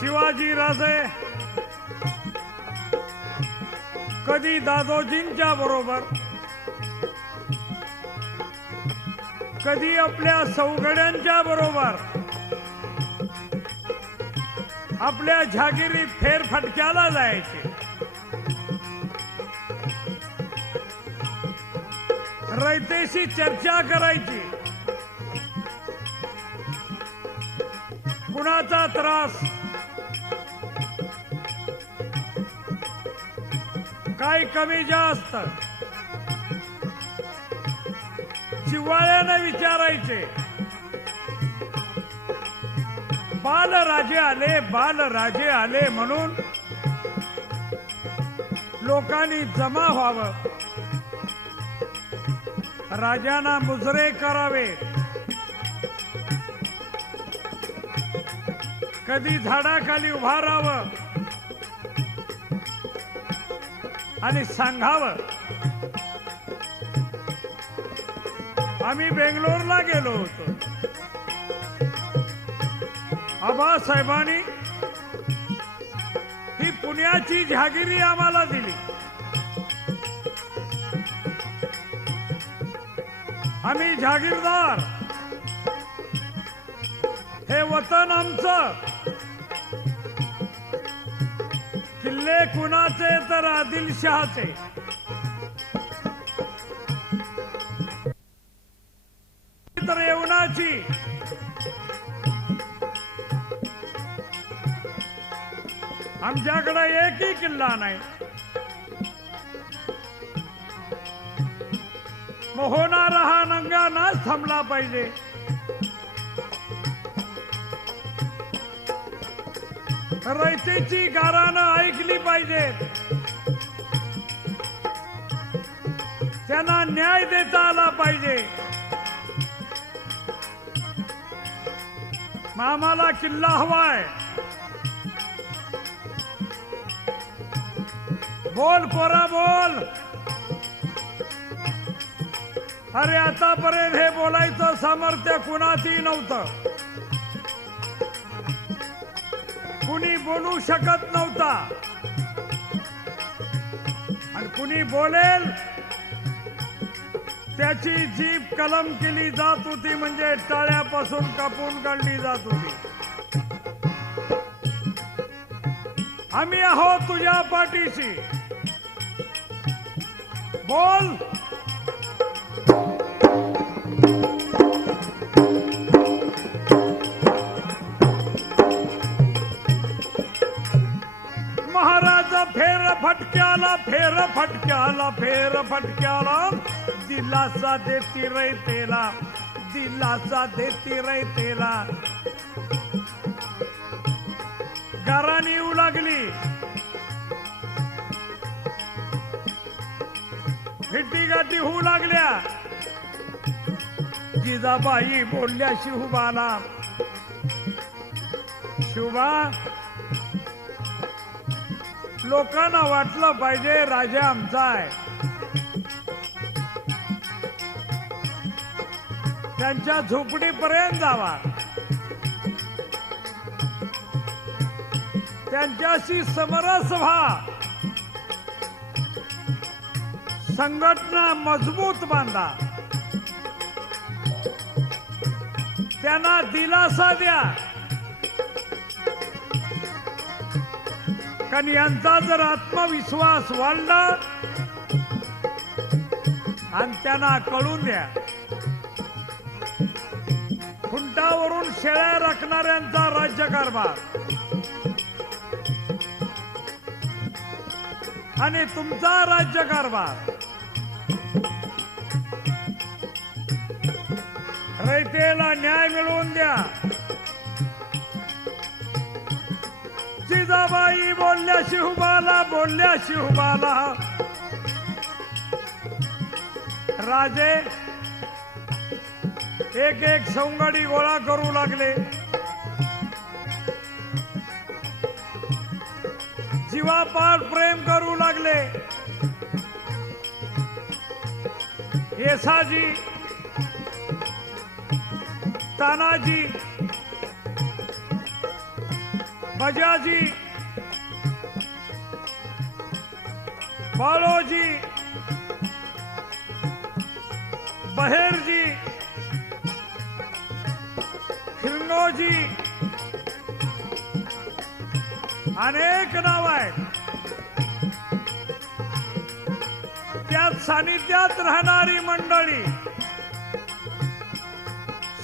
शिवाजी राजे कधी दादोजींच्या बरोबर, कधी आपल्या सौगड्यांच्या बरोबर आपल्या जहागिरीत फेरफटक्याला जायचे. रयतेशी चर्चा करायची. कुणाचा त्रास, काय कमी जास्त जिव्हाळ्यानं विचारायचे. बालराजे आले म्हणून लोकांनी जमा व्हावं, राजांना मुजरे करावे. कधी झाडाखाली उभा राहावं आणि सांगावं, आम्ही बेंगलोरला गेलो होतो, आबासाहेबांनी ही पुण्याची जहागिरी आम्हाला दिली, आम्ही जहागीरदार, हे वतन आमचं. किल्ले कुणाचे तर आदिलशहाचे. तर येवनाची. आमच्याकडे एकही किल्ला नाही. होणारा हा नंगा नाच थांबला पाहिजे. रयतेची गारानं ऐकली पाहिजे. त्यांना न्याय देता आला पाहिजे. आम्हाला किल्ला हवाय. बोल पोरा बोल. अरे आतापर्यंत हे बोलायचं सामर्थ्य कुणाचंही नव्हतं. कुणी बोलू शकत नव्हता. आणि कुणी बोलेल त्याची जीभ कलम केली जात होती, म्हणजे टाळ्यापासून कापून काढली जात होती. आम्ही आहोत तुझ्या पाठीशी. बोल. फेर फटक्याला दिलासा देती रयतेला, दिलासा देती रयतेला. गाराणी येऊ लागली. भेटीगाठी होऊ लागल्या. जिजाबाई बोलल्या शिवबाला, शिवबा लोकांना वाटलं पाहिजे राजा आमचा आहे. त्यांच्या झोपडीपर्यंत जावा, त्यांच्याशी समरस व्हा, संघटना मजबूत बांधा, त्यांना दिलासा द्या. कारण यांचा जर आत्मविश्वास वाढला आणि त्यांना कळून द्या, खुंटावरून शेळ्या राखणाऱ्यांचा राज्यकारभार आणि तुमचा राज्यकारभार, रयतेला न्याय मिळवून द्या. जिजाबाई बोलल्या शिवबाला, बोलल्या शिवबाला. राजे एक एक सौंगडी गोळा करू लागले. जीवापाड प्रेम करू लागले. येसाजी, तानाजी, बजाजी, बाळोजी, बहेरजी, हिरनोजी, अनेक नाव आहेत. त्यात सानिध्यात राहणारी मंडळी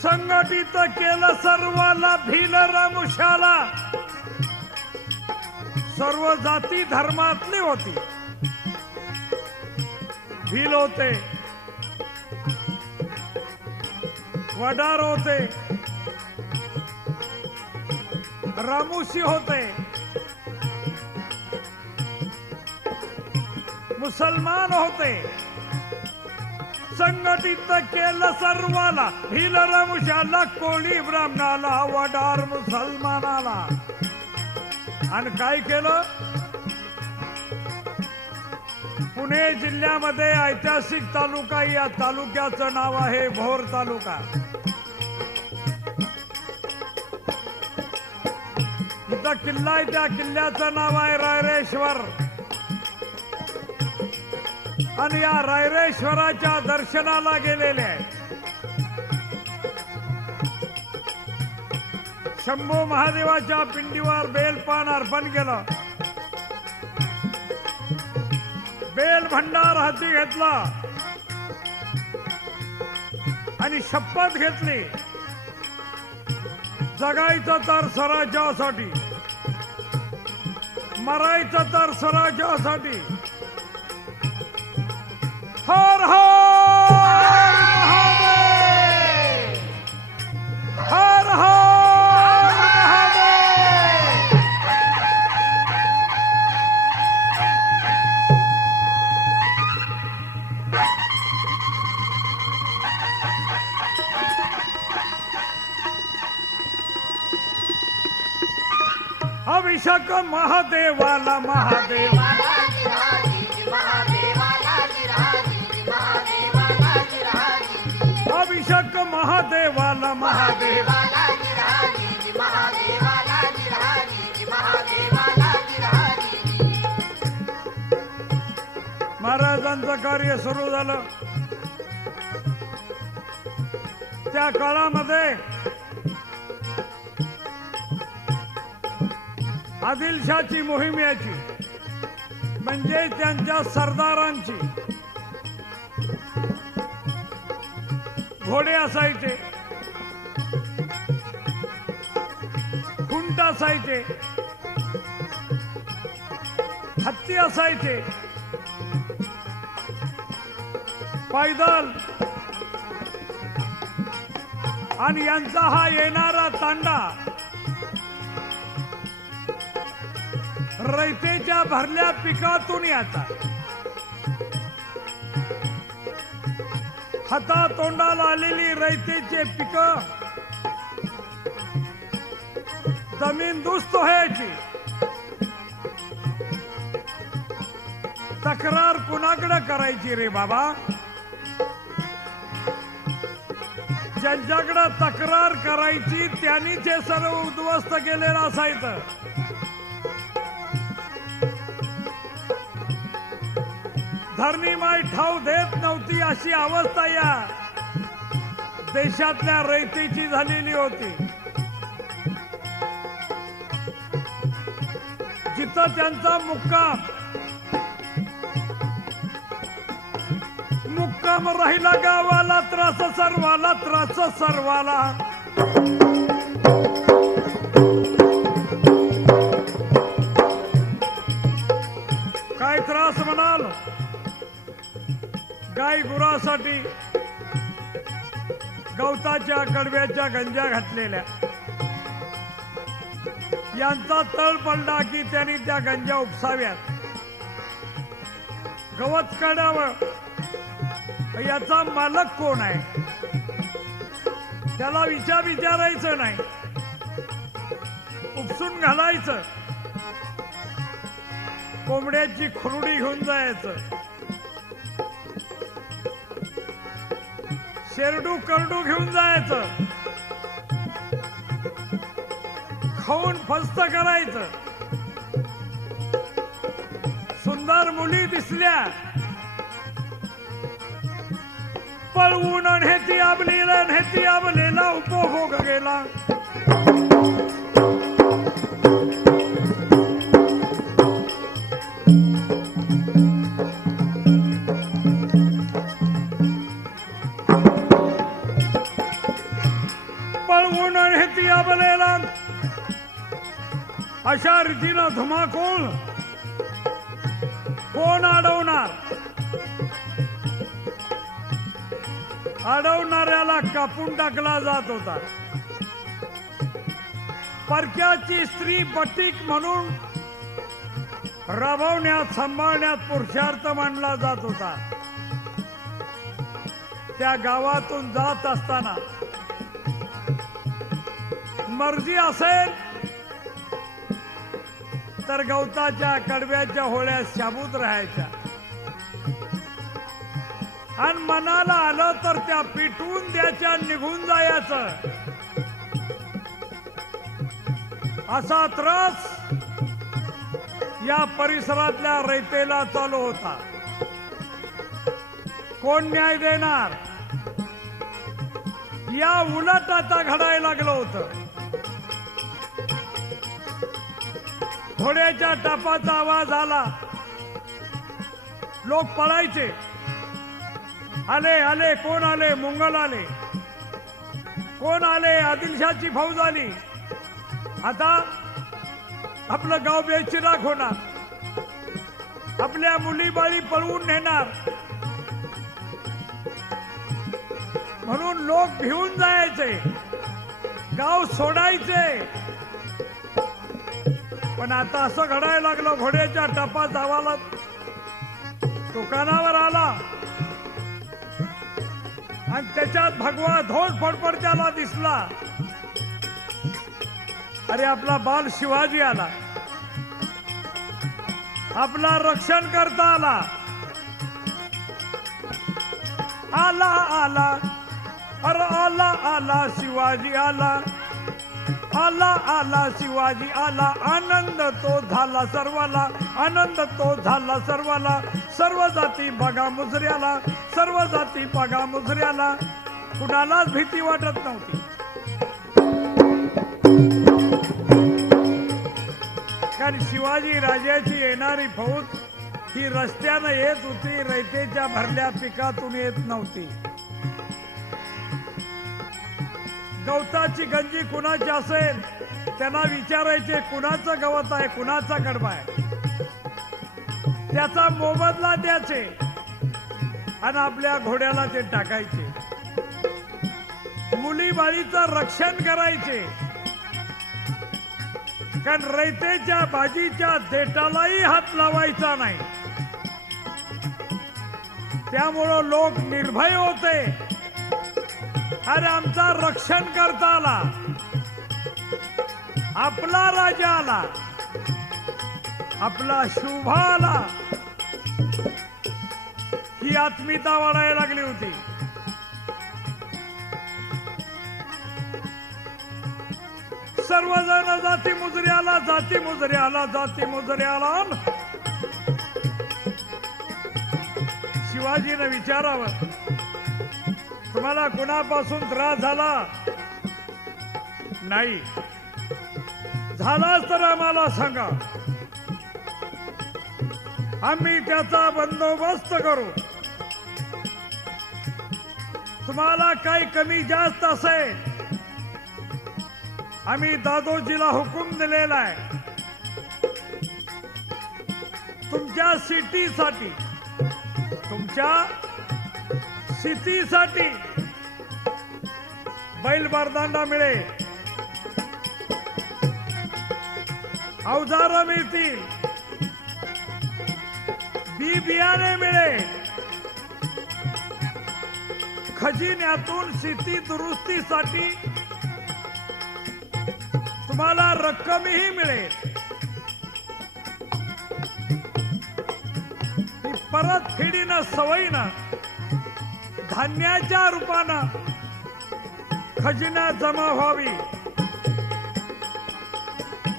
संघटित केलं सर्वाला भिल रामुशाला. सर्व जाती धर्मातली होती. भील होते, वडार होते, रामुशी होते, मुसलमान होते. संघटित केलं सर्वाला भिल रामुशाला, कोळी ब्राह्मणाला, वडार मुसलमानाला. आणि काय केलं? पुणे जिल्ह्यामध्ये ऐतिहासिक तालुका, या तालुक्याचं नाव आहे भोर तालुका. इथं किल्ला आहे, त्या किल्ल्याचं नाव आहे रायरेश्वर. आणि या रायरेश्वराच्या दर्शनाला गेलेले आहे. शंभू महादेवाच्या पिंडीवर बेलपान अर्पण केलं. बेल भंडार हाती घेतला आणि शपथ घेतली, जगायचं तर स्वराज्यासाठी, मरायचं तर स्वराज्यासाठी. हर हर महादेव, हर हर महादेव. अभिषेक महादेवाला, महादेव अभिषेक महादेवाला, महादेव महाराजांचं कार्य सुरू झालं. त्या काळामध्ये आदिलशाची मोहीम यायची, म्हणजे त्यांच्या सरदारांची. घोडे असायचे, खुंट असायचे, हत्ती असायचे, पैदल. आणि यांचा हा येणारा तांडा रयतेच्या भरल्या पिकातून याचा. हातातोंडाला आलेली रयतेचे पिक जमीन दुस्त व्हायची. तक्रार कुणाकडे करायची रे बाबा? ज्यांच्याकडे तक्रार करायची त्यांनीच हे सर्व उद्ध्वस्त केलेलं असायचं. धरणी माय ठाव देत नव्हती अशी अवस्था या देशातल्या रयतेची झालेली होती. जिथं त्यांचा मुक्काम राहिला, गावाला त्रास सर्वाला, त्रास सर्वाला. काय त्रास म्हणाल? गाय गुरासाठी गवताच्या कडव्याच्या गंजा घातलेल्या. यांचा तळ पडला की त्यांनी त्या गंजा उपसाव्यात, गवत काढावं. याचा मालक कोण आहे त्याला विचारायचं नाही, उपसून घालायचं. कोंबड्याची खुरडी घेऊन जायचं, शेरडू करडू घेऊन जायचं, खाऊन फस्त करायचं. सुंदर मुली दिसल्या, पळवून नेती आबलेला उपभोग गेला. पळवून नेती आबलेला अशा रीतीनं धुमाकूळ कोण अडवणार? अडवणाऱ्याला कापून टाकला जात होता. परक्याची स्त्री बटीक म्हणून राबवण्यात सांभाळण्यात पुरुषार्थ मानला जात होता. त्या गावातून जात असताना मर्जी असेल तर गवताच्या कडव्याच्या होळ्यात शाबूत राहायच्या, आणि मनाला आलं तर त्या पिटवून द्यायच्या, निघून जायचं. असा त्रास या परिसरातल्या रयतेला चालू होता. कोण न्याय देणार? या उलट आता घडायला लागलं होतं. घोड्याच्या टापाचा आवाज आला, लोक पळायचे. आले आले, कोण आले? मुंगल आले. कोण आले? आदिलशाची फौज आली. आता आपलं गाव बेचिराख होणार, आपल्या मुली बाळी पळवून नेणार, म्हणून लोक भिवून जायचे, गाव सोडायचे. पण आता असं घडायला लागलं, घोड्याच्या टपाचा आवाज दुकानावर आला आणि त्याच्यात भगवा ध्वज फडफडत्याला दिसला. अरे आपला बाल शिवाजी आला, आपला रक्षण करता आला. आला आला, अरे आला आला शिवाजी आला, आला आला शिवाजी आला. आनंद तो झाला सर्वाला, आनंद तो झाला सर्वाला. सर्व जाती बघा मुजऱ्याला, सर्व जाती बघा मुजऱ्याला. कुणालाच भीती वाटत नव्हती. कारण शिवाजी राजाची येणारी फौज ही रस्त्यानं येत होती, रयतेच्या भरल्या पिकातून येत नव्हती. गवताची गंजी कुणाची असेल त्यांना विचारायचे, कुणाचं गवत आहे, कुणाचा कडबा आहे. त्याचा मोबदला द्यायचे आणि आपल्या घोड्याला ते टाकायचे. मुली बाळीचं रक्षण करायचे, कारण रयतेच्या बाजीच्या देटालाही हात लावायचा नाही. त्यामुळं लोक निर्भय होते. अरे आमचा रक्षण करता आला, आपला राजा आला, आपला शुभा आला. ही आत्मीयता वाढायला लागली होती. सर्वजण जाती मुजऱ्याला, जाती मुजऱ्याला, जाती मुजऱ्याला. शिवाजीने विचारावं, तुम्हाला कुणापासून त्रास झाला? नाही झालाच तर आम्हाला सांगा, आम्ही त्याचा बंदोबस्त करू. तुम्हाला काही कमी जास्त असेल, आम्ही दादोजीला हुकूम दिलेला आहे. तुमच्या सिटीसाठी, तुमच्या शेतीसाठी बैल बारदांडा मिळेल, अवजार मिळतील, बी बियाणे मिळेल, खजिन्यातून शेती दुरुस्तीसाठी तुम्हाला रक्कमही मिळेल. परतफेडीनं सवयीनं धान्याच्या रूपानं खजिना जमा व्हावी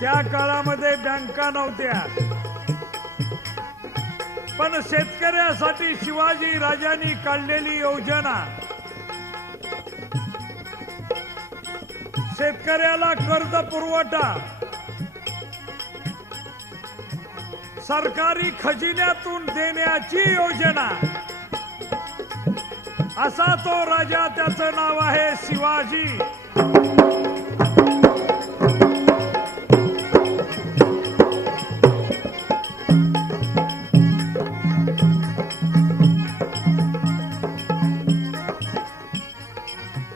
त्या काळामध्ये बँका नव्हत्या, पण शेतकऱ्यासाठी शिवाजी राजांनी काढलेली योजना, शेतकऱ्याला कर्ज पुरवठा सरकारी खजिन्यातून देण्याची योजना, असा तो राजा, त्याचं नाव आहे शिवाजी.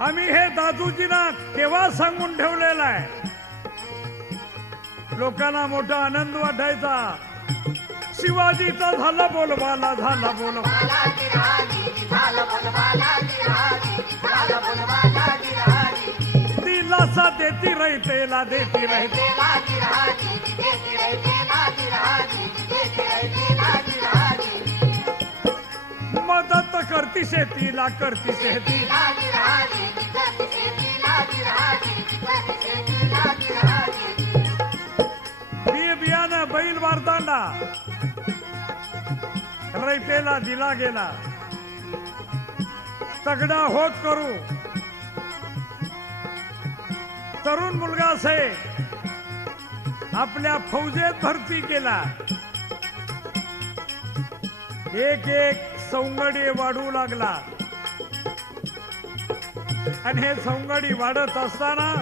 आम्ही हे दादूजींना केव्हा सांगून ठेवलेलं आहे. लोकांना मोठा आनंद वाटायचा. शिवाजीचा झाला बोलबाला, झाला बोलबाला, दिलासा देती रहतेला, देती रहते, मदत करती शेतीला, करती शेतीला, बियाणं बैल वारतांडा रैतेला दिला गेला. तगडा होत करू तरुण मुलगा असे आपल्या फौजेत भरती केला. एक एक सौंगडी वाढू लागला आणि हे सौंगडी वाढत असताना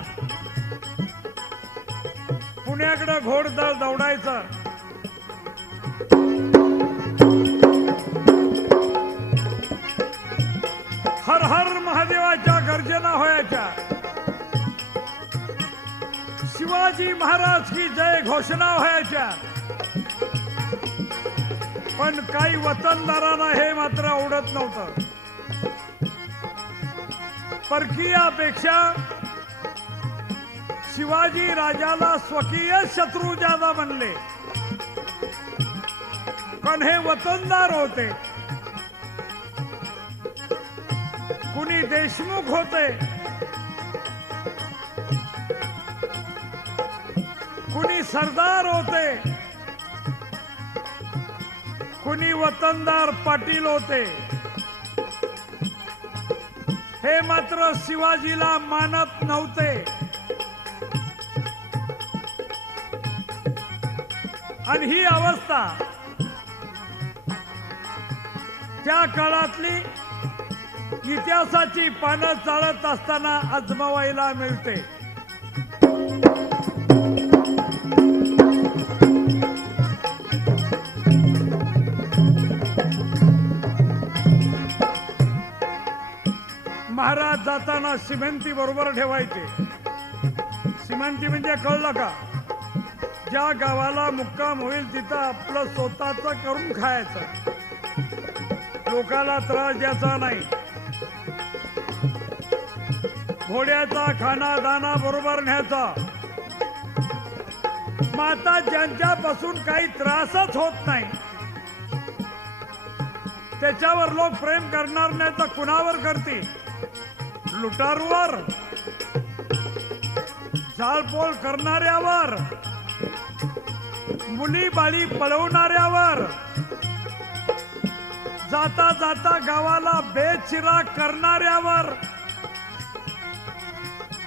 पुण्याकडे घोडदळ दौडायचं. हर हर महादेवाच्या गर्जना व्हायच्या. शिवाजी महाराज की जय घोषणा व्हायच्या. पण काही वतनदारांना हे मात्र आवडत नव्हतं. परकीयापेक्षा शिवाजी राजाला स्वकीय शत्रू ज्यादा बनले. पण हे वतनदार होते. कुणी देशमुख होते, कुणी सरदार होते, कुणी वतनदार पाटील होते. हे मात्र शिवाजीला मानत नव्हते. आणि ही अवस्था त्या काळातली इतिहासाची पानं चालत असताना अजमावायला मिळते. महाराज जाताना सिमेंती बरोबर ठेवायचे. सिमेंती म्हणजे कळलं का? ज्या गावाला मुक्काम होईल तिथं आपलं स्वतःच करून खायचं, लोकाला त्रास द्यायचा नाही. घोड्याचा खाना दाना बरोबर न्यायचा. माता ज्यांच्यापासून काही त्रासच होत नाही त्याच्यावर लोक प्रेम करणार नाही तर कुणावर करतील? लुटारूवर, जाळपोळ करणाऱ्यावर, मुली बाळी पळवणाऱ्यावर, जाता जाता गावाला बेचिरा करणाऱ्यावर,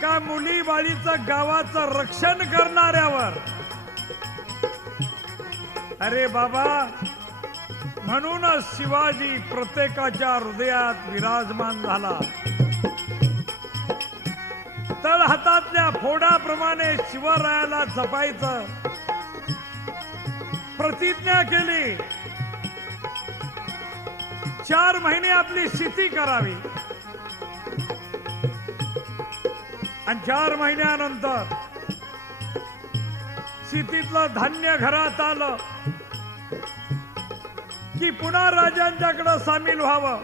का मुली बाळीचं गावाचं रक्षण करणाऱ्यावर? अरे बाबा, म्हणूनच शिवाजी प्रत्येकाच्या हृदयात विराजमान झाला. तळ हातातल्या फोडाप्रमाणे शिवरायाला जपायचं प्रतिज्ञा केली. 4 महिने आपली शेती करावी आणि 4 महिन्यानंतर शेतीतलं धान्य घरात आलं की पुन्हा राजांच्याकडे सामील व्हावं.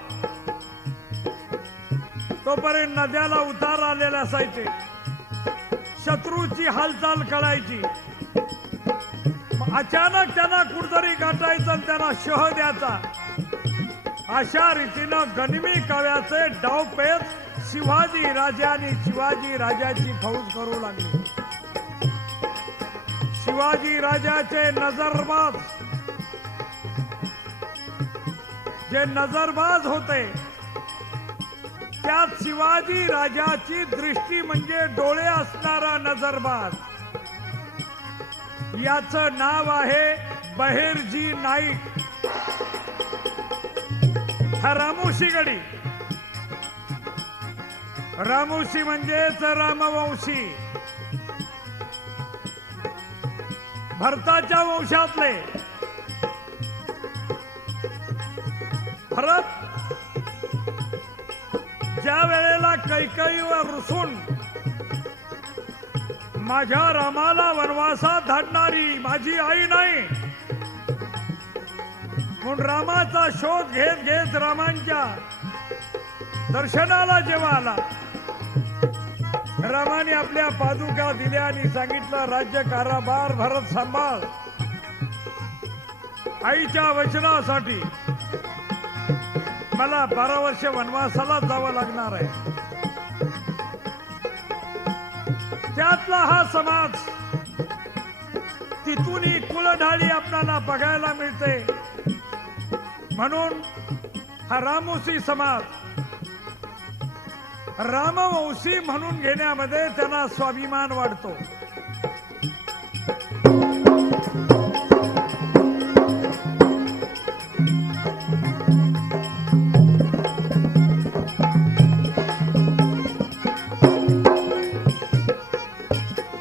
तोपर्यंत नद्याला उतार आलेले असायचे. शत्रूची हालचाल कळायची. अचानक त्यांना कुठतरी गाठायचं आणि त्यांना शह द्यायचा. अशा रीतीनं गनिमी काव्याचे डावपेच शिवाजी राजाची फौज करू लागली. शिवाजी राजाचे नजरबाज, जे नजरबाज होते त्यात शिवाजी राजाची दृष्टी म्हणजे डोळे असणारा नजरबाज. याचं नाव आहे बहिर्जी नाईक. हा रामोशी गडी, रामोशी म्हणजेच रामवंशी, भरताच्या वंशातले. भरत ज्या वेळेला कैकेयीवर रुसून माझ्या रामाला वनवासात धाडणारी माझी आई नाही म्हणून रामाचा शोध घेत घेत रामांच्या दर्शनाला जेव्हा आला, रामाने आपल्या पादुका दिल्या आणि सांगितलं, राज्य कारभार भरत सांभाळ. आईच्या वचनासाठी मला 12 वर्ष वनवासाला जावं लागणार आहे. त्यातला हा समाज, तिथूनही कुळढाळी आपल्याला बघायला मिळते. म्हणून हा रामवंशी समाज रामवंशी म्हणून घेण्यामध्ये त्यांना स्वाभिमान वाटतो.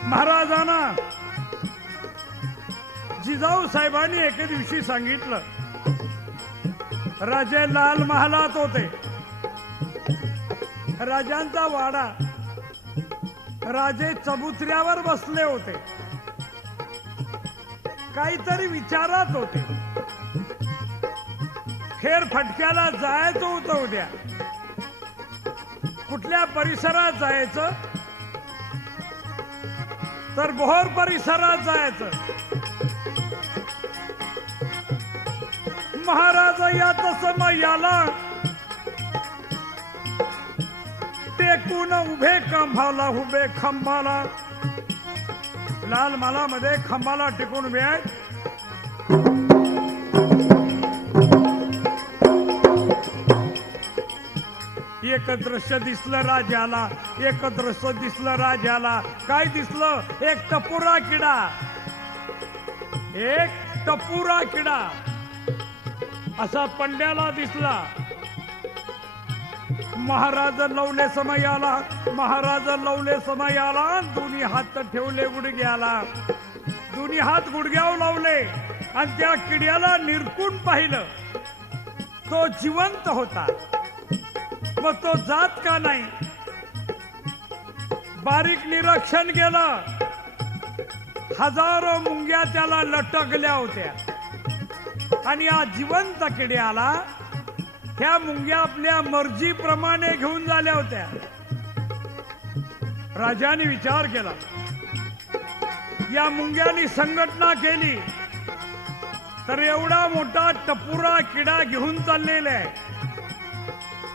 महाराजांना जिजाऊ साहेबांनी एके दिवशी सांगितलं, राजे लाल महालात होते. राजांचा वाडा, राजे चबुतऱ्यावर बसले होते, काहीतरी विचारात होते. खेर फटक्याला जायचं होतं उद्या. कुठल्या परिसरात जायचं तर बोहर परिसरात जायचं. महाराज यात समयाला टेकून उभे खांबाला, उभे खांबाला, लाल मालामध्ये खांबाला टेकून उभे आहेत. एक दृश्य दिसलं राजाला, एक दृश्य दिसलं राजाला. काय दिसलं? एक टपुरा किडा, एक टपुरा किडा असा पंड्याला दिसला. महाराज लवले समयाला, महाराज लवले समयाला, दोन्ही हात ठेवले गुडघ्याला, दोन्ही हात गुडघ्यावर लावले आणि त्या किड्याला निरकून पाहिलं. तो जिवंत होता, मग तो जात का नाही? बारीक निरीक्षण केलं. हजारो मुंग्या त्याला लटकल्या होत्या आणि या जिवंत किड्याला त्या मुंग्या आपल्या मर्जीप्रमाणे घेऊन झाल्या होत्या. राजाने विचार केला, या मुंग्यांनी संघटना केली तर एवढा मोठा टपुरा किडा घेऊन चाललेला आहे.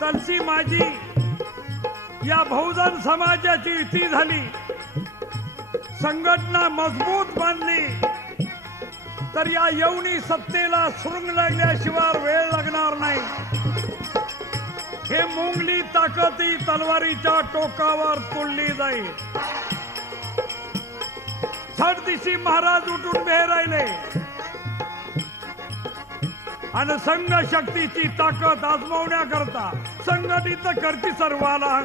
तलसी माझी या बहुजन समाजाची युती झाली, संघटना मजबूत बांधली तर या यवनी सत्तेला सुरुंग लागल्याशिवाय वेळ लागणार नाही. हे मुंगली ताकदी तलवारीच्या टोकावर तोडली जाईल. झटदिशी महाराज उठून उभे राहिले आणि संघ शक्तीची ताकद आजमावण्याकरता संघटित करती सर्वाला,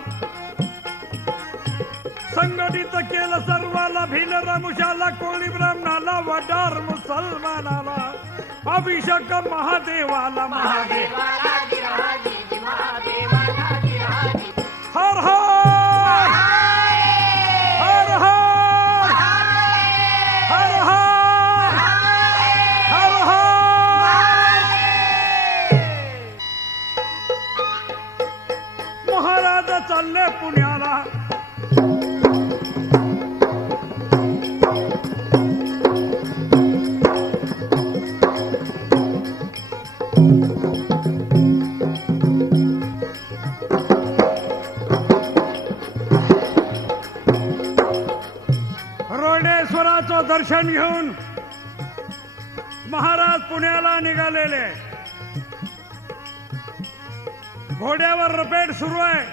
संघटित केलं सर्वाला. भिल रामुशाला, कोळी ब्राह्मणाला, वडार मुसलमानाला, अभिषेक महादेवाला, महादेवाला हर हर हर हर हर हर हर हर. महाराज चालले पुण्याला, महाराज पुण्याला निघालेले आहेत. घोड्यावर रपेट सुरू आहे.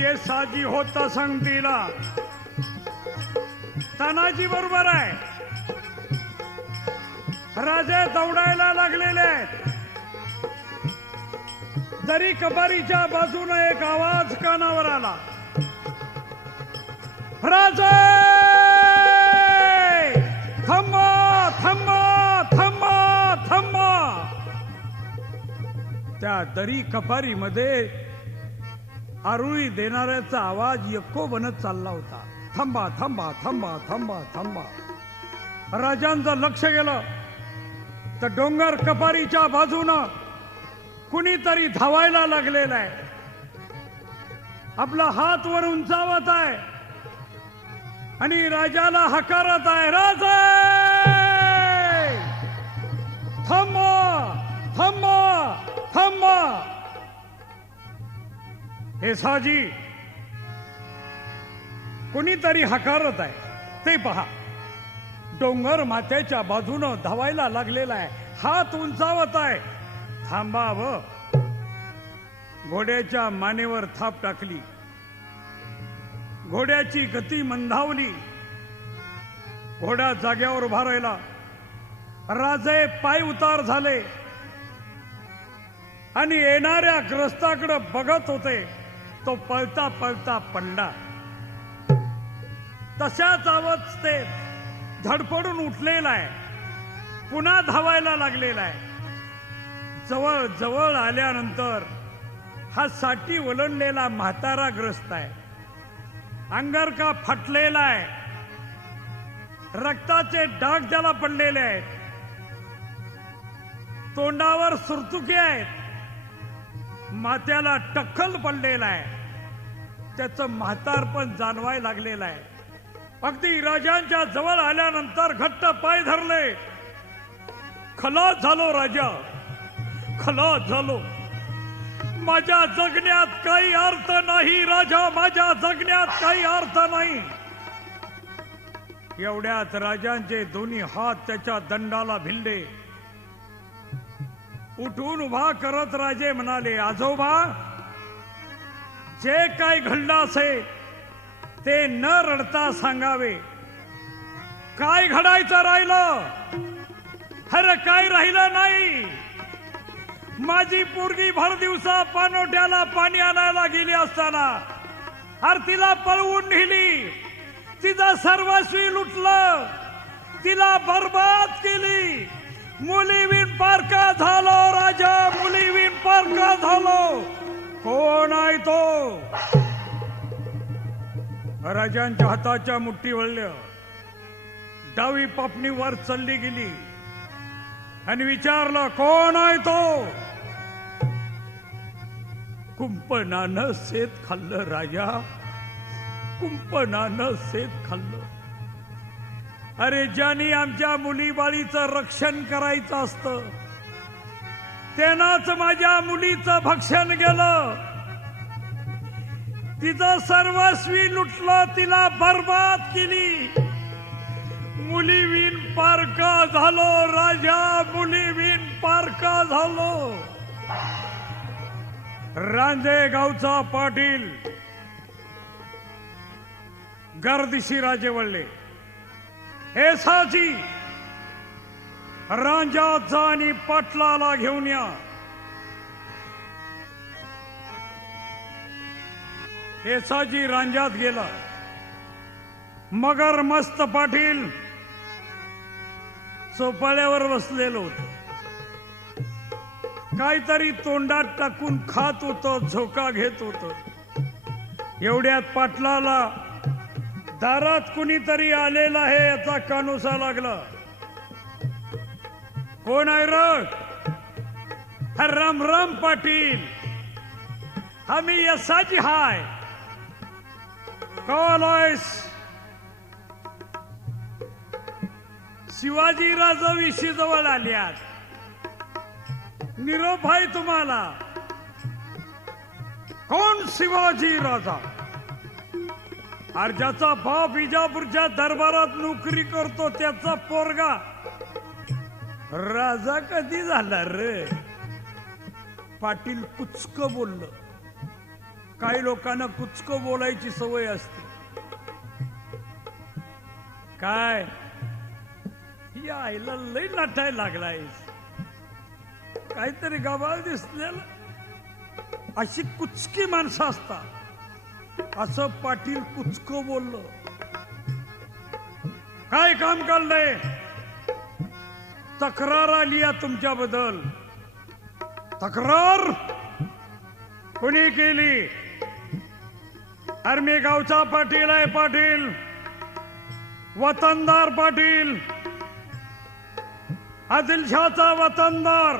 ये साजी होता संगतीला. तानाजी बरोबर आहे. राजे दौडायला लागलेले आहेत. दरी कबारीच्या बाजूने एक आवाज कानावर आला. राजे थांबा थांबा थांबा थांबा. त्या दरी कपारीमध्ये आरुळी देणाऱ्याचा आवाज एको बनत चालला होता. थांबा थांबा थांबा थांबा थांबा. राजांचं लक्ष गेलं तर डोंगर कपारीच्या बाजूनं कुणीतरी धावायला लागलेला आहे. आपला हात वर उंचावत आहे आणि राजाला हकारत आहे. राजे थांबा थांबा थांबा. हे साजी कुणीतरी हकारत आहे. ते पहा, डोंगर माथ्याच्या बाजूनं धावायला लागलेला आहे. हात उंचावत आहे. थांबावं. घोड्याच्या मानेवर थाप टाकली. घोड्याची गती मंदावली. घोडा जाग्यावर उभा राहिला. राजे पाय उतार झाले आणि येणाऱ्या ग्रस्ताकडे बघत होते. तो पळता पळता पडला. तशाच अवस्थेत धडपडून उठलेला आहे. पुन्हा धावायला लागलेला आहे. जवळ जवळ आल्यानंतर हा साठी ओलंडलेला म्हातारा ग्रस्त आहे. अंगरका फाटलेला आहे. रक्ताचे डाग त्याला पडलेले आहेत. तोंडावर सुरतुके आहेत. माथ्याला टक्कल पडलेला आहे. त्याचं म्हातारपण जाणवायला लागलेलं आहे. अगदी राजांच्या जवळ आल्यानंतर घट्ट पाय धरले. खलास झालो राजा, खलास झालो. माझ्या जगण्यात काही अर्थ नाही राजा, माझ्या जगण्यात काही अर्थ नाही. एवढ्यात राजांचे दोन्ही हात त्याच्या दंडाला भिडले. उठून उभा करत राजे म्हणाले, आजोबा, जे काही घडलं असे ते न रडता सांगावे. काय घडायचं राहिलं? अरे काय राहिलं नाही. माझी पोरगी भर दिवसा पाणोट्याला पाणी आणायला गेली असताना अरे तिला पळवून नेली. तिचं सर्वस्वी लुटलं. तिला बर्बाद केली. मुलीविन पारका झालो राजा, मुलीविन पारका झालो. कोण आहे तो? राजांच्या हाताच्या मुठ्ठी वळल्या. डावी पापणी वर चालली गेली आणि विचारलं, कोण आहे तो? कुंपणानं शेत खाल्लं राजा, कुंपणानं शेत खाल्लं. अरे ज्यांनी आमच्या मुलीबाळीचं रक्षण करायचं असतं त्यानंच माझ्या मुलीचं भक्षण केलं. तिचं सर्वस्वी लुटलं. तिला बर्बाद केली. मुलीविन पारका झालो राजा, मुलीविन पारका झालो. रांजे गावचा पाटील गर्दिशी राजे वळले. हे साजी, रांजात जा आणि पाटलाला घेऊन या. हे साजी रांजात गेला. मगर मस्त पाटील सोपाळ्यावर बसलेलो होतो. काहीतरी तोंडात टाकून खात होतो, झोका घेत होतो. एवढ्यात पाटलाला दारात कुणीतरी आलेला आहे याचा कानोसा लागला. कोण आहे र? राम राम पाटील, आम्ही यसाजी हाय. कॉलॉयस शिवाजी राजा विशी जवळ आल्यात. निरोप आहे तुम्हाला. कोण शिवाजी राजा? अर्जाचा बाप विजापूरच्या दरबारात नोकरी करतो त्याचा पोरगा राजा कधी झाला रे? पाटील कुचक बोललं. काही लोकांना कुचक बोलायची सवय असते. काय या आईला लई नाटायला लागलायस, काहीतरी गबाळ दिसलेलं. अशी कुचकी माणसं असतात. असं पाटील कुचक बोललं. काय काम काढलंय? तक्रार आली आहे तुमच्याबद्दल. तक्रार कोणी केली? अरे मी गावचा पाटील आहे. पाटील, वतनदार पाटील, आदिलशाहचा वतनदार.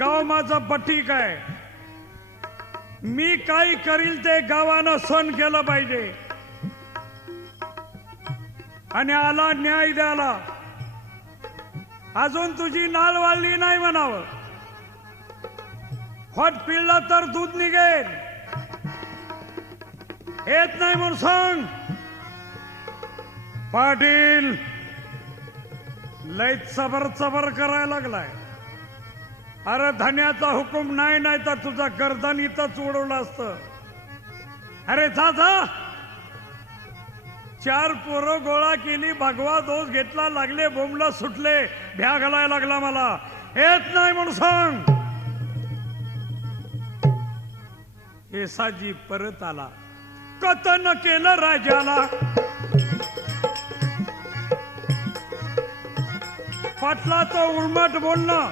गाव माझं बटीक आहे. मी काही करील ते गावानं सण केलं पाहिजे. आणि आला न्याय द्यायला. अजून तुझी नाळ वाळली नाही म्हणावं. हॉट पिळला तर दूध निघेल. येत नाही म्हणून सांग. पाटील लय चबर चबर करायला लागलाय. अरे धन्याचा हुकूम नाही, नाही तर तुझा गर्दन इथंच उडवलं असतं. अरे जा जा. 4 पोरं गोळा केली, भगवा दोष घेतला, लागले बोंबला सुटले, भ्या घालायला लागला मला. येत नाही म्हणून सांग. येसाजी परत आला. कथन केलं राजाला. पाटलाचं उर्मट बोलणं.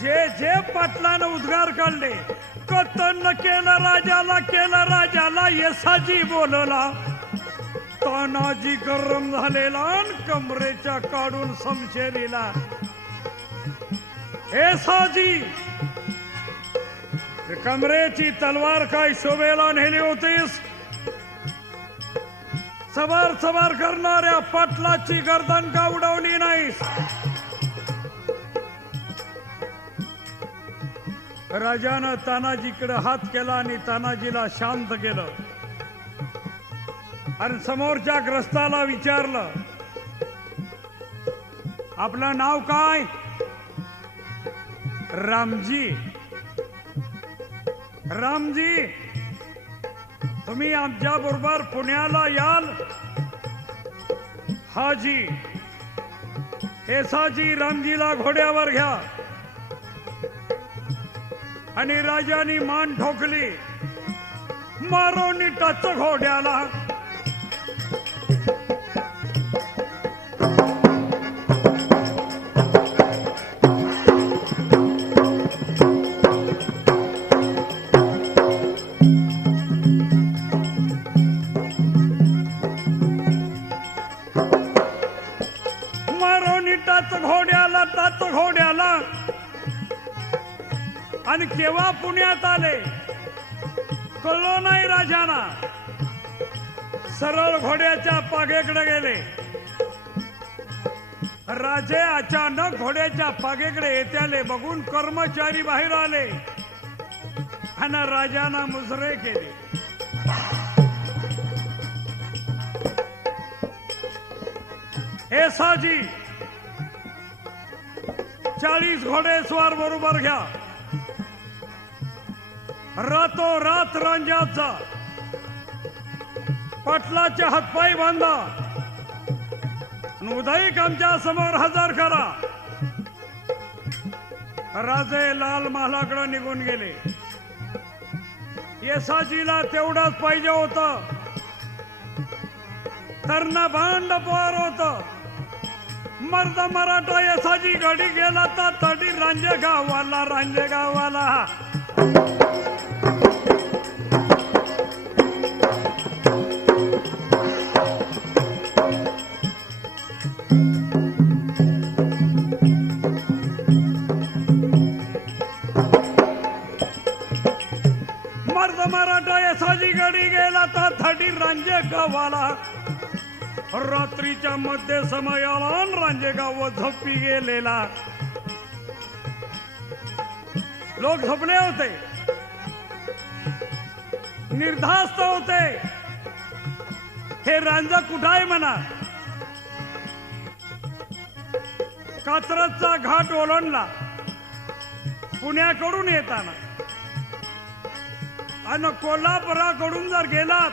जे जे पाटलानं उद्गार काढले. कथन केलं राजाला, केलं राजाला. येसाजी बोलला. तानाजी गरम झालेला कमरेच्या काढून समशेरीला. येसाजी कमरेची तलवार काय शोभेला नेली होतीस? सवार सवार करणाऱ्या पाटलाची गर्दन का उडवली नाहीस? राजानं तानाजीकडे हात केला आणि तानाजीला शांत केलं. आणि समोरच्या ग्रस्ताला विचारलं, आपलं नाव काय? रामजी. रामजी, तुम्ही आमच्या बरोबर पुण्याला याल? हाजी. येसाजी रामजीला घोड्यावर घ्या. आणि राजानी मान ठोकली. मारो नीटाच घोड्याला. घोड्याला. आणि केव्हा पुण्यात आले कळलो नाही राजाना. सरळ घोड्याच्या पागेकडे गेले. राजे अचानक घोड्याच्या पागेकडे येत्याले बघून कर्मचारी बाहेर आले आणि राजाना मुजरे केले. येसाजी 40 घोडेस्वार बरोबर घ्या. रातोरात रांजात जा. पाटलाचे हातपाय बांधा. उदयिक आमच्या समोर हजर करा. राजे लाल महालाकडे निघून गेले. येसाजीला तेवढंच पाहिजे होतं. तर्ण भांड पोर होत. मर्द मराठा येसाजी गाडी गेला तर तडी रांजे गावाला. रांजे गावाला. मर्द मराठा येसाजी गाडी गेला तर तडी रांजे गावाला. रात्रीच्या मध्य समयाला रांजेगाव झोपी गेलेला. लोक झोपले होते, निर्धास्त होते. हे रांजा कुठं आहे म्हणा. कात्रजचा घाट ओलांडला पुण्याकडून येताना आणि कोल्हापुराकडून जर गेलात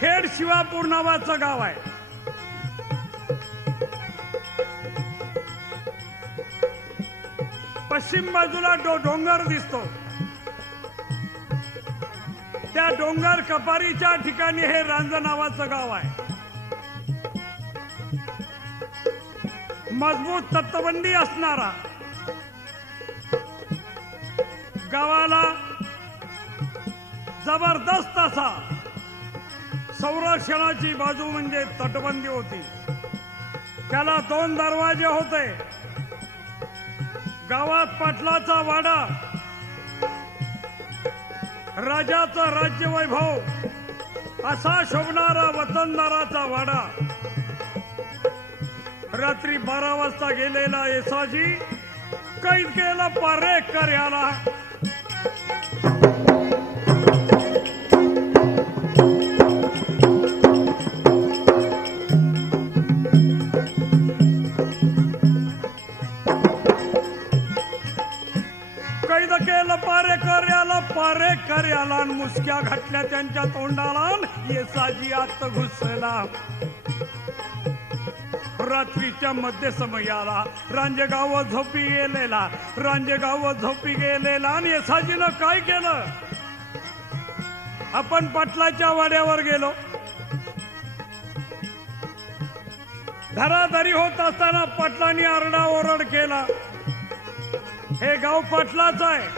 खेड शिवापूर नावाचं गाव आहे. पश्चिम बाजूला डोंगर दिसतो. त्या डोंगर कपारीच्या ठिकाणी हे रांजण नावाचं गाव आहे. मजबूत तटबंदी असणारा, गावाला जबरदस्त असा संरक्षणाची बाजू म्हणजे तटबंदी होती. त्याला 2 दरवाजे होते. गावात पाटलाचा वाडा, राजाचं राज्यवैभव असा शोभणारा वतनदाराचा वाडा. रात्री 12 वाजता गेलेला येसाजी कैद केला पारेकर याला. कैद केलं पारेकर याला, पारेकर याला मुसक्या घातल्या त्यांच्या तोंडाला. येसाजी आत घुसला. रात्रीच्या मध्य समयाला रांजेगाव झोपी गेलेला, रांजेगाव झोपी गेलेला. आणि येसाजीनं काय केलं? आपण पाटलाच्या वाड्यावर गेलो. धराधरी होत असताना पाटलांनी आरडाओरड केला, हे गाव पाटलाचं आहे,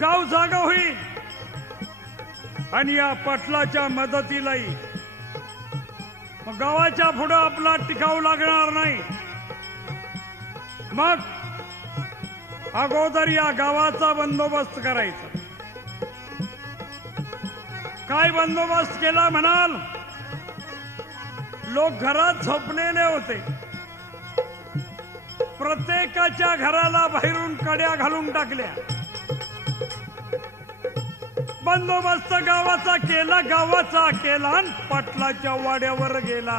गाव जागा होईल आणि या पाटलाच्या मदतीलाही गावाच्या पुढे आपला टिकाव लागणार नाही. मग अगोदर या गावाचा बंदोबस्त करायचा. काय बंदोबस्त केला म्हणाल? लोक घरात झोपलेले होते. प्रत्येकाच्या घराला बाहेरून कड्या घालून टाकल्या. बंदोबस्त गावाचा केला, गावाचा केला. पाटलाच्या वाड्यावर गेला,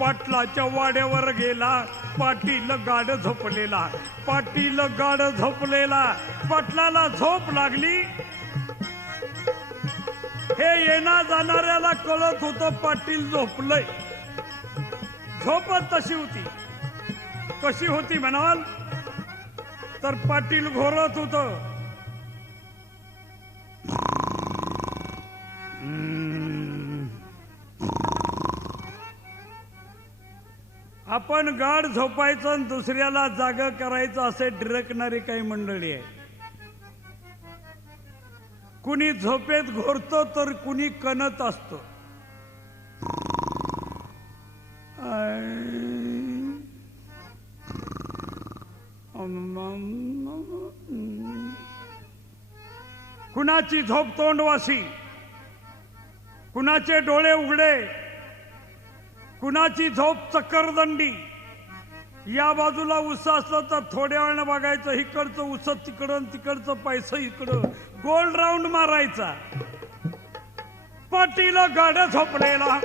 पाटलाच्या वाड्यावर गेला. पाटील गाड झोपलेला, पाटील गाड झोपलेला. पाटलाला झोप लागली. हे येणा जाणाऱ्याला कळत होतं पाटील झोपलंय. झोपत तशी होती. कशी होती म्हणाल तर पाटील घोरत होत. आपण गाढ झोपायचं आणि दुसऱ्याला जागा करायचं असे डिरकणारी काही मंडळी आहे. कुणी झोपेत घोरतो तर कुणी कणत असतो. कुणाची झोप तोंडवाशी, कुणाचे डोळे उघडे, कुणाची झोप चक्करदंडी. या बाजूला उस असलं तर थोड्या वेळानं बघायचं इकडचं उस तिकडं, तिकडचं पैसा इकडं, गोल राऊंड मारायचा. पाटील गाड झोपलेला.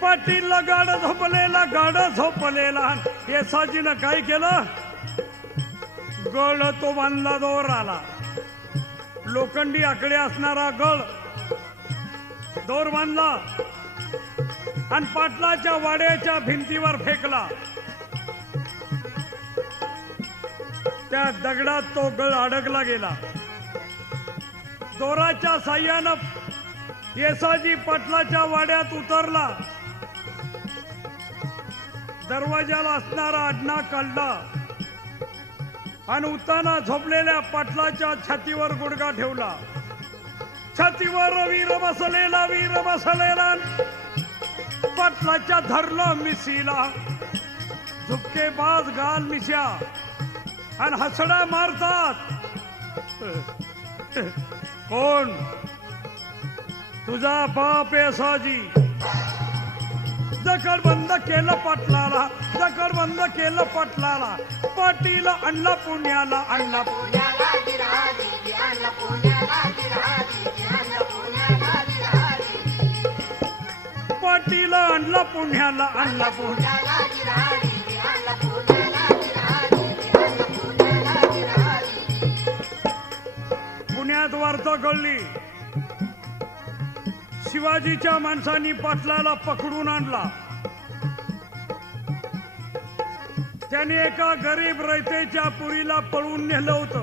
पाटीलला गाड झोपलेला, गाड झोपलेला. येसाजीनं काय केलं? गळ तो बांधला दोराला. लोखंडी आकडे असणारा गळ दोर बांधला आणि पाटलाच्या वाड्याच्या भिंतीवर फेकला. त्या दगडात तो गळ अडकला गेला. दोराच्या साह्यानं येसाजी पाटलाच्या वाड्यात उतरला. दरवाजाला असणारा आडना काढला आणि उताना झोपलेल्या पाटलाच्या छातीवर गुडघा ठेवला. छातीवर वीर बसलेला, वीर बसलेला. पाटलाच्या धरलं मिशीला. झुपकेबाज गाल मिशा आणि हसडा मारतात. कोण? तुझा बाप येसाजी. दगड बंद केलं पाटलाला, दगड बंद केलं पाटलाला, पाटील आणला पुण्याला, आणला पुण्याला गिरहारी, आणला पुण्याला गिरहारी, आणला पुण्याला गिरहारी. पाटील आणला पुण्याला, आणला पुण्याला गिरहारी, आणला पुण्याला गिरहारी, आणला पुण्याला गिरहारी. पुण्यात वार्ता कळली, शिवाजीच्या माणसांनी पाटलाला पकडून आणला. त्याने एका गरीब रयतेच्या पुरीला पळून नेलं होतं.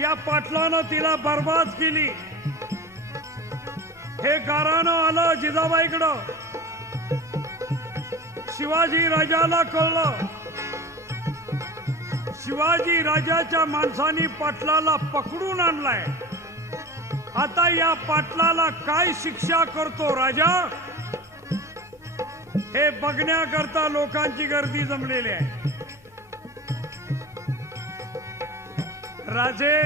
या पाटलानं तिला बर्बाद केली. हे गारानं आलं जिजाबाईकडं. शिवाजी राजाला कळलं, शिवाजी राजाच्या माणसांनी पाटलाला पकडून आणलाय. आता या पाटलाला काय शिक्षा करतो राजा, हे बघण्याकरता लोकांची गर्दी जमलेली आहे. राजे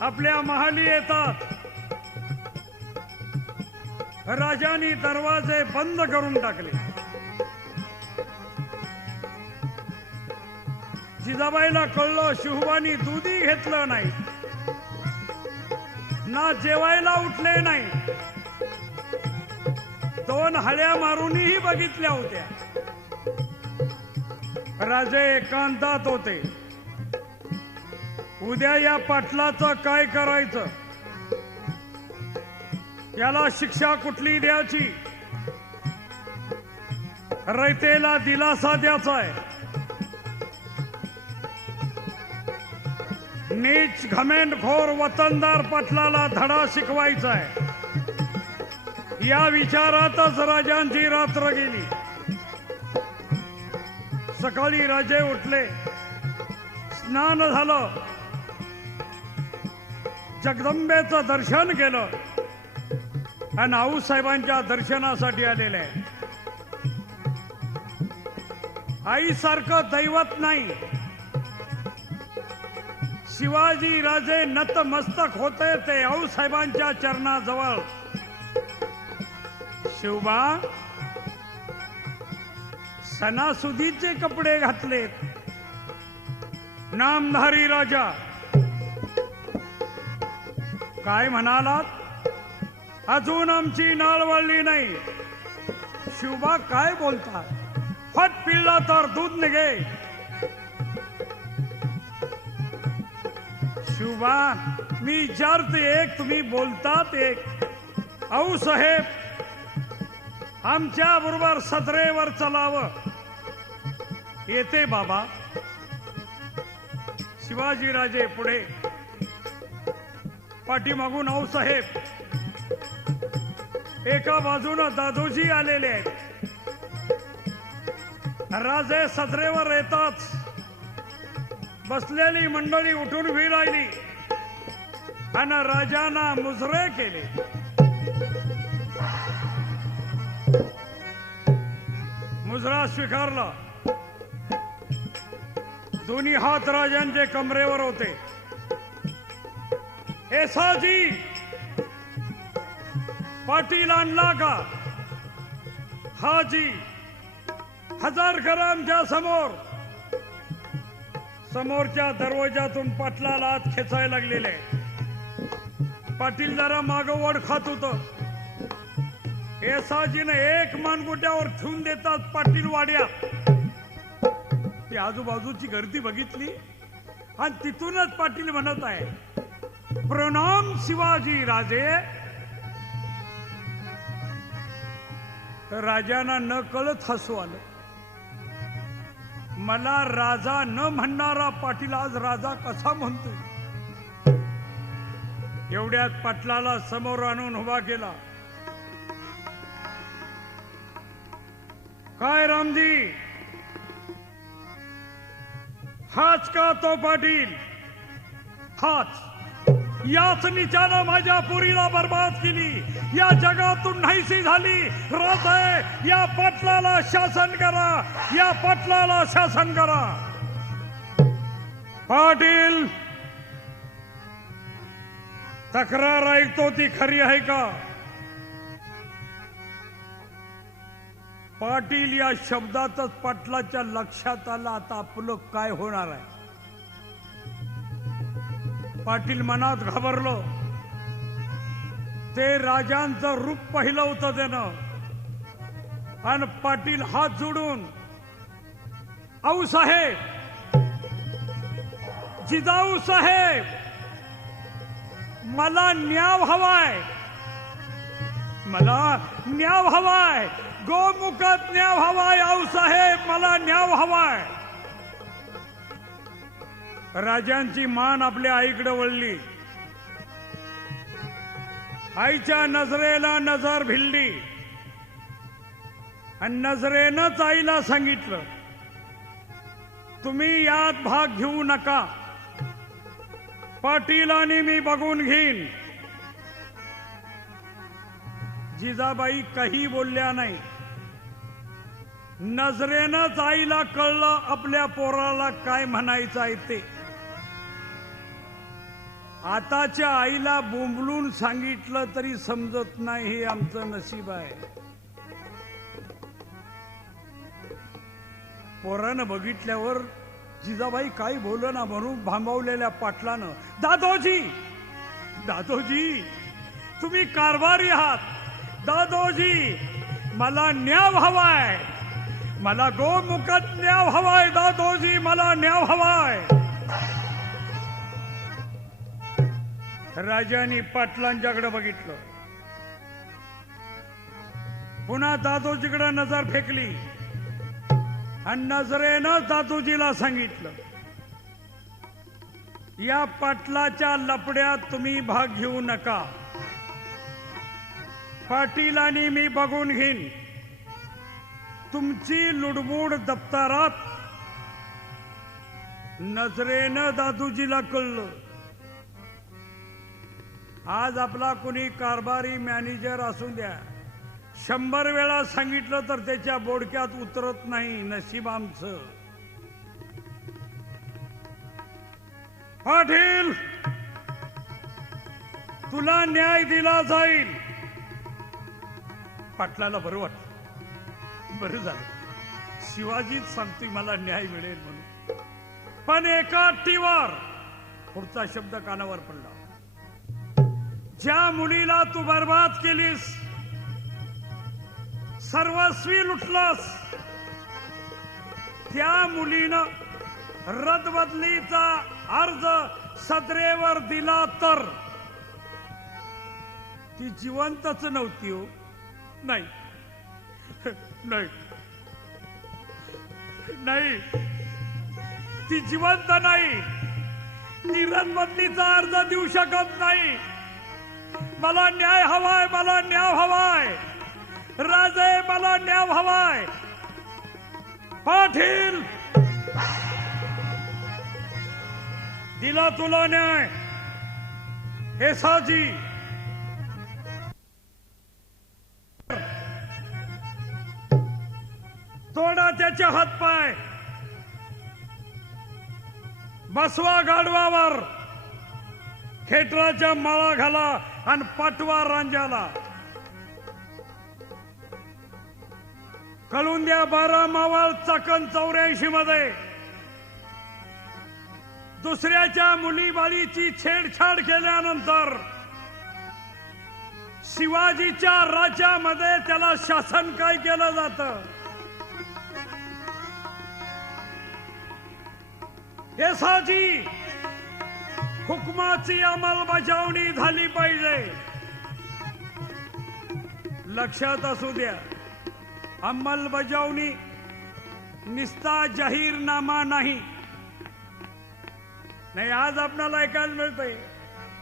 आपल्या महाली येतात. राजांनी दरवाजे बंद करून टाकले. जिजाबाईला कळलं, शिवबानी दूधही घेतलं नाही, ना जेवायला उठले नाही. दोन हळ्या मारूनही बघितल्या होत्या. राजे एकांतात होते. उद्या या पाटलाचं काय करायचं, याला शिक्षा कुठली द्यायची, रयतेला दिलासा द्यायचा आहे, नीच घमेंडखोर वतनदार पाटलाला धडा शिकवायचा आहे. या विचारातच राजांची रात्र गेली. सकाळी राजे उठले, स्नान झालं, जगदंबेचं दर्शन केलं आणि आऊसाहेबांच्या दर्शनासाठी आलेले आहे. आईसारखं दैवत नाही. शिवाजी राजे नतमस्तक होते ते आऊसाहेबांच्या चरणाजवळ. शिवबा, सणासुदीचे कपडे घातलेत. नामधारी राजा, काय म्हणालात? अजून आमची नाळ वळली नाही. शिवबा, काय बोलतात? फट पिळला तर दूध निघे. शिवबा, मी विचारते एक, तुम्ही बोलतात एक. आऊसाहेब, आमच्या बरोबर सदरेवर चलावं. येते बाबा. शिवाजीराजे पुढे, पाठीमागून आऊसाहेब, एका बाजूनं दादोजी आलेले आहेत. राजे सदरेवर येताच बसलेली मंडळी उठून उभी राहिली आणि राजांना मुजरे केले. मुजरा स्वीकारला. दोन्ही हात राजांचे कमरेवर होते. एसाजी, पाटील आणला का? हाजी. हजारकरांच्या समोर. समोरच्या दरवाजातून पाटलाला आत खेचायला लागलेले. पाटील जरा मागवड खात होत. एसाजीने एक मानगुट्यावर ठेवून देतात पाटील वाड्यात. ती आजूबाजूची गर्दी बघितली आणि तिथूनच पाटील म्हणत आहे, प्रणाम शिवाजी राजे. राजांना न कळत हसू आलं. मला राजा न म्हणणारा पाटील आज राजा कसा म्हणतोय. एवढ्यात पाटलाला समोर आणून उभा केला. काय रामजी, हाच का तो पाटील? हाच. याच निचानं माझ्या पुरीला बर्बाद केली, या जगातून नाहीशी झाली. राजे, या पाटलाला शासन करा, या पाटलाला शासन करा. पाटील, तक्रार ऐकतो ती खरी आहे का? पाटील या शब्दातच पाटलाच्या लक्षात आलं आता आपलं काय होणार आहे. पाटील मनात घाबरलो. ते राजांचं रूप पाहिलं होतं त्यानं आणि पाटील हात जोडून, आऊसाहेब, जिजाऊ साहेब, मला न्याव हवाय, मला न्याव हवाय, गोमुखात न्याव हवाय, आऊसाहेब मला न्याव हवाय. राजांची मान आपल्या आईकडे वळली. आईच्या नजरेला नजर भिडली आणि नजरेनंच आईला सांगितलं, तुम्ही यात भाग घेऊ नका, पाटील आणि मी बघून घेईन. जिजाबाई काही बोलल्या नाही. नजरेनंच आईला कळलं आपल्या पोराला काय म्हणायचं आहे ते. आताच्या आईला बोंबलून सांगितलं तरी समजत नाही, हे आमचं नशीब आहे. पोरानं बघितल्यावर जिजाबाई काय बोलना म्हणून भांबवलेल्या पाटलानं, दादोजी, दादोजी तुम्ही कारभारी आहात, दादोजी मला न्याव हवाय, मला गोमुखात न्याव हवाय, दादोजी मला न्याव हवाय. राजांनी पाटलांच्याकडे बघितलं. पुन्हा दादोजीकडे नजर फेकली आणि नजरेनं दादोजीला सांगितलं, या पाटलाच्या लपड्यात तुम्ही भाग घेऊ नका, पाटील आणि मी बघून घेईन. तुमची लुडबुड दप्तरात. नजरेनं दादोजीला कळलं, आज आपला कोणी कारभारी मॅनेजर असू द्या, 100 वेळा सांगितलं तर त्याच्या बोडक्यात उतरत नाही. नशीब आमचं. पाटील तुला न्याय दिला जाईल. पाटलाला बरं वाटलं, बरं झालं शिवाजीच सांगतोय मला न्याय मिळेल म्हणून. पण एका अट्टीवर पुढचा शब्द कानावर पडला, ज्या मुलीला तू बर्बाद केलीस, सर्वस्वी लुटलास, त्या मुलीनं रद्दबदलीचा अर्ज सदरेवर दिला तर ती जिवंतच नव्हती. हो नाही नाही नाही, ती जिवंत नाही, ती रद्दबदलीचा अर्ज देऊ शकत नाही. मला न्याय हवाय, मला न्याय हवाय, राजे मला न्याय हवाय. पाटील दिला तुला न्याय. हे साजी तोडा त्याचे हातपाय, बसवा गाढवावर, खेटराच्या माळा घाला आणि पाठवा रांजाला. कळून द्या 12 मावळ चाकण 84 मध्ये दुसऱ्याच्या मुलीबाळीची छेडछाड केल्यानंतर शिवाजीच्या राज्यामध्ये त्याला शासन काय केलं जातं हे साजी, हुकमाची अंमलबजावणी झाली पाहिजे. लक्षात असू द्या, अंमलबजावणी निस्ता जाहीरनामा नाही. नाही आज आपल्याला ऐकायला मिळतंय,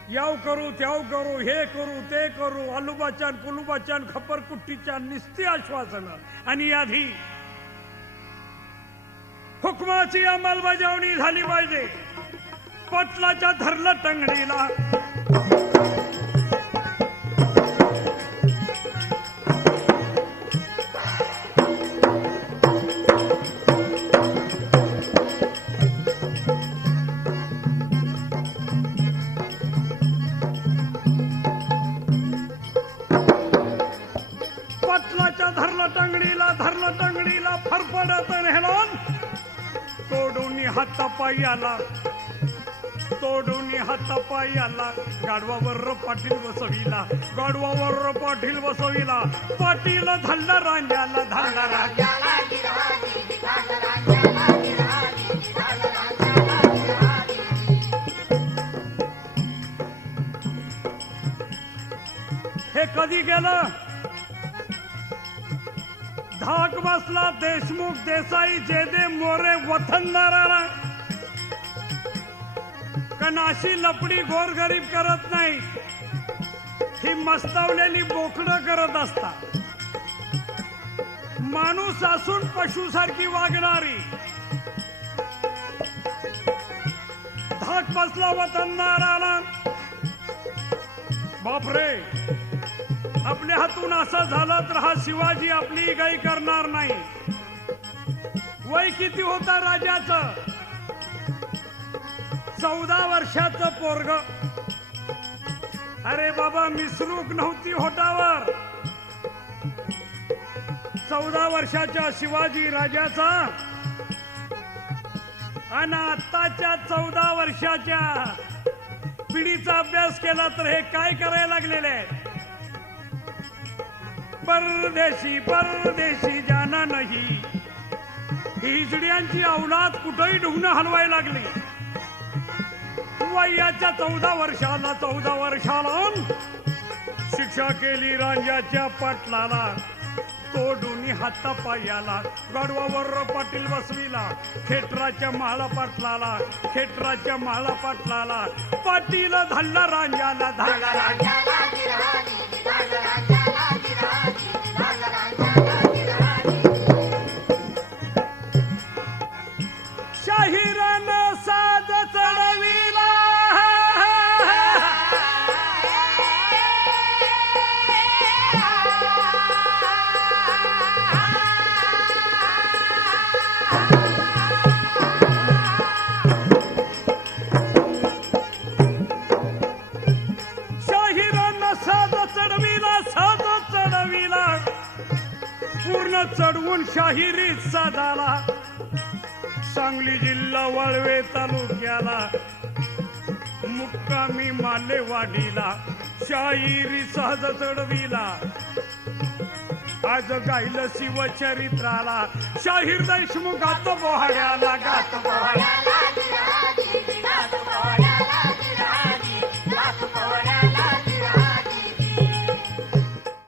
याव करू त्याव करू, हे करू ते करू, आलूबाचान कुलूबाचान खपरकुट्टीच्या निस्ती आश्वासनं, आणि आधी हुकमाची अंमलबजावणी झाली पाहिजे. पटलाच्या धरलं टंगडीला, पडत नेहलोन तोडून हातापायी आला तोडून हातापायी आला गाढवावर पाटील बसविला गाढवावर पाटील बसविला पाटील धल्ला रांजाला धल्ला रांजा राजाला गिरहारी झालं राजाला गिरहारी झालं राजाला गिरहारी हे कधी गेलं धाक बसला देशमुख देसाई जेदे मोरे वतनदाराला कनाशी लपडी गोरगरीब करत नाही ही मस्तावलेली बोकडं करत असतात माणूस असून पशुसारखी वागणारी धाक बसला वतनदाराला बापरे आपल्या हातून असं झालं तर हा शिवाजी आपली गाई करणार नाही वय किती होता राजाचं 14 वर्षाचं पोरग अरे बाबा मिसरूक नव्हती होटावर 14 वर्षाच्या शिवाजी राजाचा आणि आत्ताच्या 14 वर्षाच्या पिढीचा अभ्यास केला तर हे काय करायला लागलेले आहेत परदेशी परदेशी जाना नाही हिजड्यांची औलाद कुठेही ढुंगणं हलवायला लागली वयाच्या 14 वर्षाला शिक्षा केली रांजाच्या पाटलाला तोडून हातापायाला गाढवावर पाटील बसविला खेटराच्या माळा पाटलाला पाटील धल्ला रांजाला धल्ला रांजा राजाला गिरहारी झालं राजाला गिरहारी झालं राजाला गिरहारी शाहिरानं साज चढविला शाहिरानं साज चढविला पूर्ण चढवून शाहिरी साधाला सांगली जिल्हा वाळवे तालुक्याला मुक्कामी मालेवाडीला शाहिरी सहज चढविला आज गायलं शिवचरित्राला शाहीर देशमुख गातो बोहाड्याला गातो बोहाड्याला